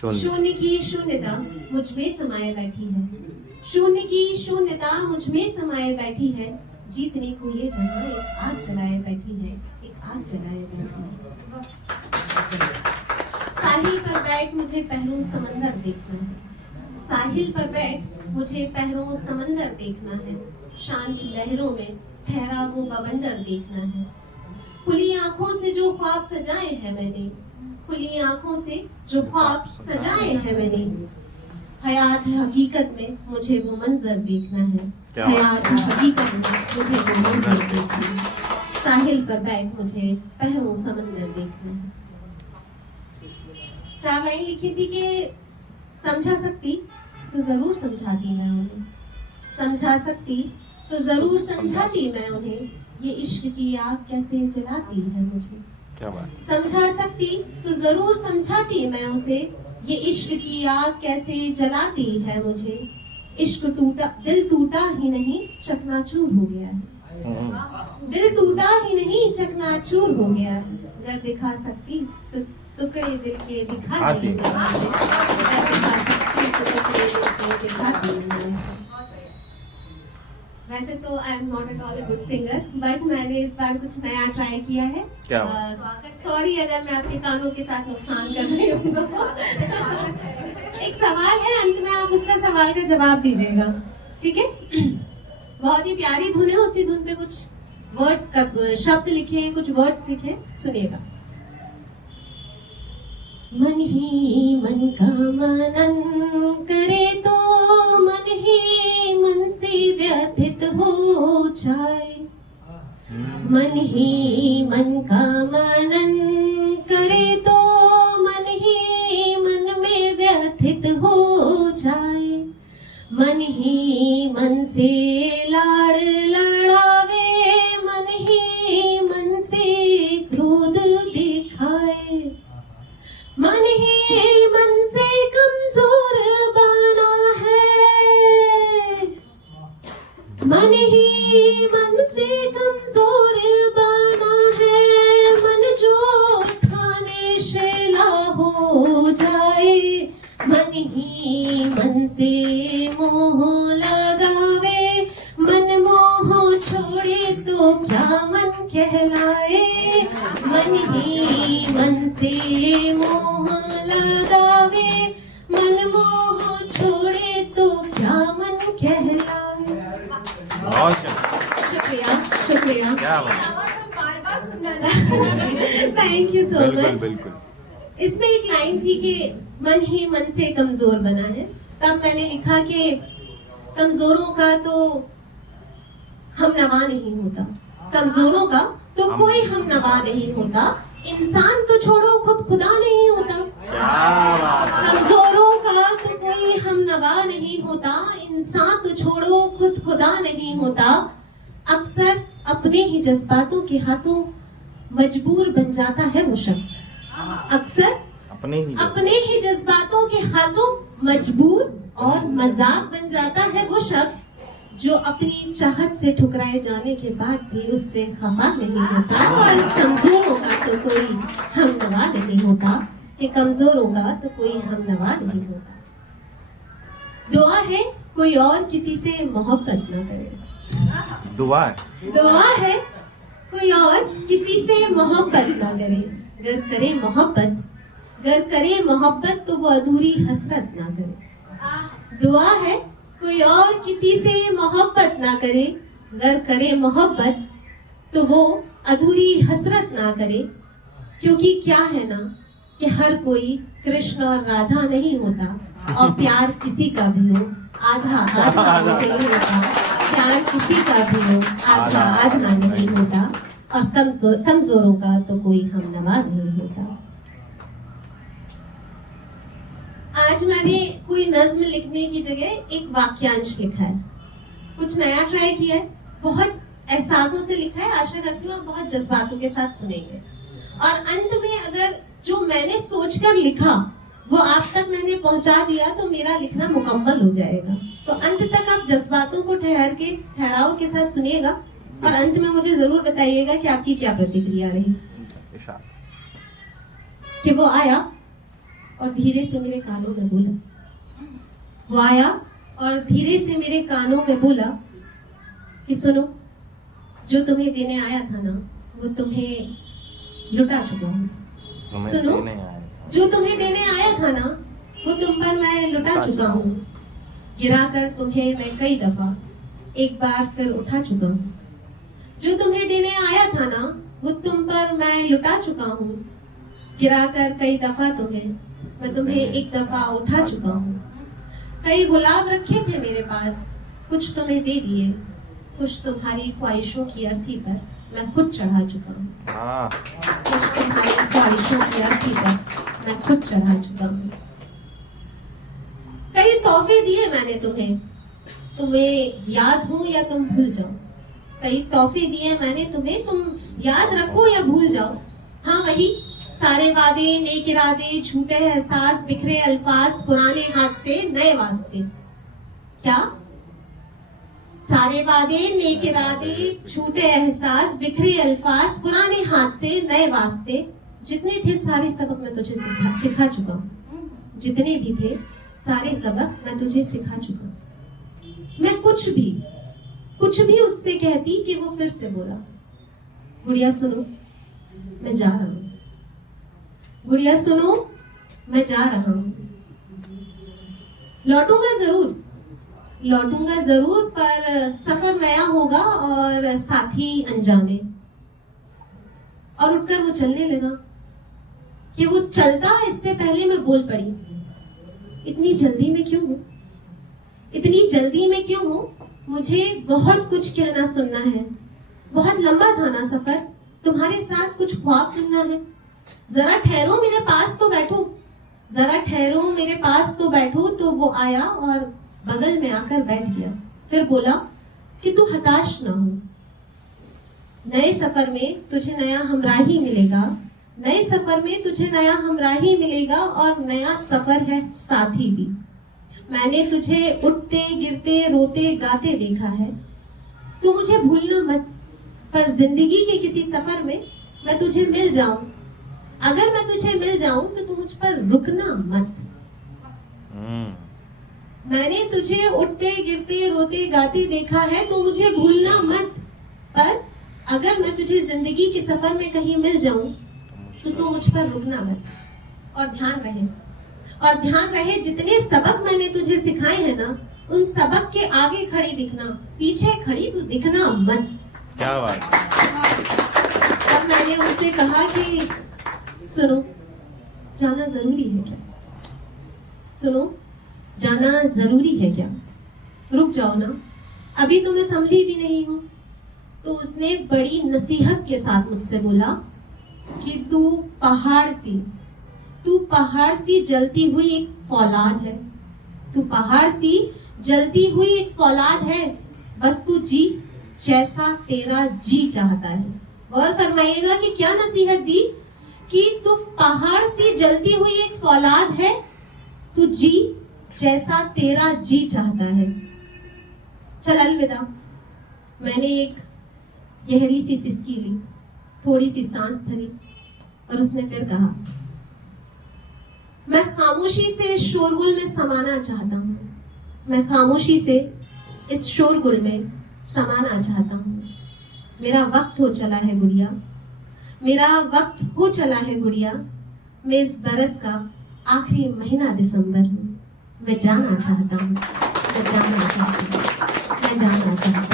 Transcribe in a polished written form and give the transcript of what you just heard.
शून्य की शून्यता मुझ में समाये बैठी है। शून्य की शून्यता मुझ में समाये बैठी है। जीतने को ये जगह एक आग जलाए बैठी है, एक आग जलाए बैठी है। साहिल पर बैठ मुझे पहरों समंदर देखना है। साहिल पर बैठ मुझे पहरों समंदर देखना है। शांत लहरों में ठहरा वो बवंडर देखना है। खुली आंखों से जो ख्वाब सजाए हैं मैंने, खुली आंखों से जो ख्वाब सजाए हैं मैंने, हयात हकीकत में मुझे वो मंजर देखना है। हयात हकीकत में मुझे वो मंजर देखना है। साहिल पर बैठ मुझे पहरों समंदर देखना है। 4 लाइन लिखी थी कि समझा सकती तो जरूर समझाती मैं उन्हें, समझा सकती तो जरूर समझाती मैं उन्हें, ये इश्क की आग कैसे जलाती है मुझे। क्या बात। समझा सकती तो जरूर समझाती मैं उसे, ये इश्क की आग कैसे जलाती है मुझे। इश्क टूटा, दिल टूटा ही नहीं चकनाचूर हो गया है। दिल टूटा ही नहीं चकनाचूर हो गया है। अगर दिखा सकती तो टुकड़े दिल के दिखा दी। वैसे तो I am not at all a good singer, but मैंने इस बार कुछ नया ट्राई किया है। सॉरी अगर मैं आपके कानों के साथ नुकसान कर रही हूँ। एक सवाल है, अंत में आप उसका सवाल का जवाब दीजिएगा, ठीक है? बहुत ही प्यारी धुन है, उसी धुन पे कुछ वर्ड शब्द लिखे हैं, कुछ वर्ड्स लिखे हैं, सुनिएगा। मन ही मन का मनन करे तो मन ही मन से व्यथित हो जाए। मन ही मन का मनन करे तो मन ही मन में व्यथित हो जाए। मन ही मन से लाड़ लड़ावे, मन ही मन से क्रोध दिखाए। मन ही मन से कमजोर बना है। मन ही मन से कमजोर बना है। मन जो ठाने शेला हो जाए। मन ही मन से मोह लगावे। मन मोह छोड़े तो क्या मन कहलाए। मन ही मन से मोह लगावे। मन मोह छोड़े तो क्या मन कहलाए। शुक्रिया शुक्रिया, क्या बात। Thank you so much. बिल्कुल। इसमें एक लाइन थी कि मन ही मन से कमजोर बना है, तब मैंने लिखा कि कमजोरों का तो हम नवा नहीं होता। कमजोरों का तो कोई हम नवा नहीं होता। इंसान तो छोड़ो खुद खुदा नहीं होता। कमजोरों का तो कोई हम नवा नहीं होता। इंसान तो छोड़ो खुद खुदा नहीं होता। अक्सर अपने ही जज्बातों के हाथों मजबूर बन जाता है वो शख्स। अक्सर अपने ही जज्बातों के हाथों मजबूर और मजाक बन जाता है वो शख्स जो अपनी चाहत से ठुकराए जाने के बाद भी उससे खफा नहीं होता। और कमजोरों का तो कोई हम नवा नहीं होता। कि कमजोरों का तो कोई हम नवा नहीं होता। दुआ है कोई और किसी से मोहब्बत न करे। दुआ है कोई और किसी से मोहब्बत न करे। गर करे मोहब्बत तो वो अधूरी हसरत ना करे। दुआ है कोई और किसी से मोहब्बत ना करे। गर करे मोहब्बत तो वो अधूरी हसरत ना करे। क्योंकि क्या है ना कि हर कोई कृष्ण और राधा नहीं होता। और प्यार किसी का भी हो आधा आधा नहीं होता। प्यार किसी का भी हो आधा आधा नहीं होता। और कमजोरों का तो कोई हम नवा नहीं होता। आज मैंने कोई नज्म लिखने की जगह एक वाक्यांश लिखा है। कुछ नया ट्राई किया है। बहुत एहसासों से लिखा है। आशा करती हूँ आप बहुत जज्बातों के साथ सुनेंगे। और अंत में अगर जो मैंने सोचकर लिखा वो आप तक मैंने पहुंचा दिया तो मेरा लिखना मुकम्मल हो जाएगा। तो अंत तक आप जज्बातों को ठहराव के साथ सुनिएगा। और अंत में मुझे जरूर बताइएगा कि आपकी क्या प्रतिक्रिया रही। कि वो आया और धीरे से मेरे कानों में बोला। वो आया और धीरे से मेरे कानों में बोला कि सुनो, जो तुम्हें देने आया था ना वो तुम्हें लुटा चुका हूँ। सुनो, जो तुम्हें देने आया था ना वो तुम पर मैं लुटा चुका हूँ। गिराकर तुम्हें मैं कई दफा एक बार फिर उठा चुका हूँ। जो तुम्हें देने आया था ना वो तुम पर मैं लुटा चुका हूँ। गिराकर कई दफा मैं तुम्हें एक दफा उठा चुका हूँ। कई गुलाब रखे थे मेरे पास, कुछ तुम्हें दे दिए, कुछ तुम्हारी ख्वाहिशों की अर्थी पर मैं खुद चढ़ा चुका हूँ। कुछ तुम्हारी ख्वाहिशों की अर्थी पर मैं खुद चढ़ा चुका हूँ। कई तोहफे दिए मैंने तुम्हें याद हो या तुम भूल जाओ। कई तोहफे दिए मैंने तुम्हें, तुम याद रखो या भूल जाओ। हाँ वही सारे वादे, नेक इरादे, झूठे एहसास, बिखरे अल्फाज, पुराने हाथ से नए वास्ते। क्या? सारे वादे, नेक इरादे, झूठे एहसास, बिखरे अल्फाज, पुराने हाथ से नए वास्ते। जितने थे सारे सबक मैं तुझे सिखा चुका हूँ। जितने भी थे सारे सबक मैं तुझे सिखा चुका हूँ। मैं कुछ भी उससे कहती कि वो फिर से बोला, गुड़िया सुनो, मैं जा रहा हूँ। गुड़िया सुनो, मैं जा रहा हूँ। लौटूंगा जरूर, पर सफर नया होगा और साथी अनजाने। और उठकर वो चलने लगा। कि वो चलता इससे पहले मैं बोल पड़ी, इतनी जल्दी में क्यों हूँ? इतनी जल्दी में क्यों हूँ? मुझे बहुत कुछ कहना सुनना है। बहुत लंबा था ना सफर, तुम्हारे साथ कुछ ख्वाब सुनना है। जरा ठहरो मेरे पास तो बैठो, जरा ठहरो मेरे पास तो बैठो। तो वो आया और बगल में आकर बैठ गया। फिर बोला कि तू हताश ना हो, नए सफर में तुझे नया हमराही मिलेगा। नए सफर में तुझे नया हमराही मिलेगा और नया सफर है साथी भी। मैंने तुझे उठते गिरते रोते गाते देखा है। तू मुझे भूलना मत, पर जिंदगी के किसी सफर में मैं तुझे मिल जाऊं। अगर मैं तुझे मिल जाऊं तो तू मुझ पर रुकना मत। मैंने तुझे उठते गिरते रोते गाते देखा है, तो मुझे भूलना मत, पर अगर मैं तुझे जिंदगी के सफर में कहीं मिल जाऊं तो तू मुझ पर रुकना मत। और ध्यान रहे जितने सबक मैंने तुझे सिखाए हैं ना, उन सबक के आगे खड़ी दिखना, पीछे खड़ी तो दिखना मत। क्या बात। तब मैंने उनसे कहा कि सुनो, जाना जरूरी है क्या? सुनो, जाना जरूरी है क्या? रुक जाओ ना, अभी तो मैं संभली भी नहीं हूँ। तो उसने बड़ी नसीहत के साथ मुझसे बोला कि तू पहाड़ सी जलती हुई एक फौलाद है। तू पहाड़ सी जलती हुई एक फौलाद है, बस तू जी जैसा तेरा जी चाहता है। गौर फरमाइएगा कि क्या नसीहत दी कि तू पहाड़ सी जलती हुई एक फौलाद है, तू जी जैसा तेरा जी चाहता है। चल अलविदा। मैंने एक गहरी सी सिसकी ली, थोड़ी सी सांस भरी और उसने फिर कहा, मैं खामोशी से शोरगुल में समाना चाहता हूँ। मैं खामोशी से इस शोरगुल में समाना चाहता हूँ। मेरा वक्त हो चला है गुड़िया, मेरा वक्त हो चला है गुड़िया। मैं इस बरस का आखिरी महीना दिसंबर हूँ। मैं जाना चाहता हूँ, मैं जाना चाहता हूँ, मैं जाना चाहता हूँ।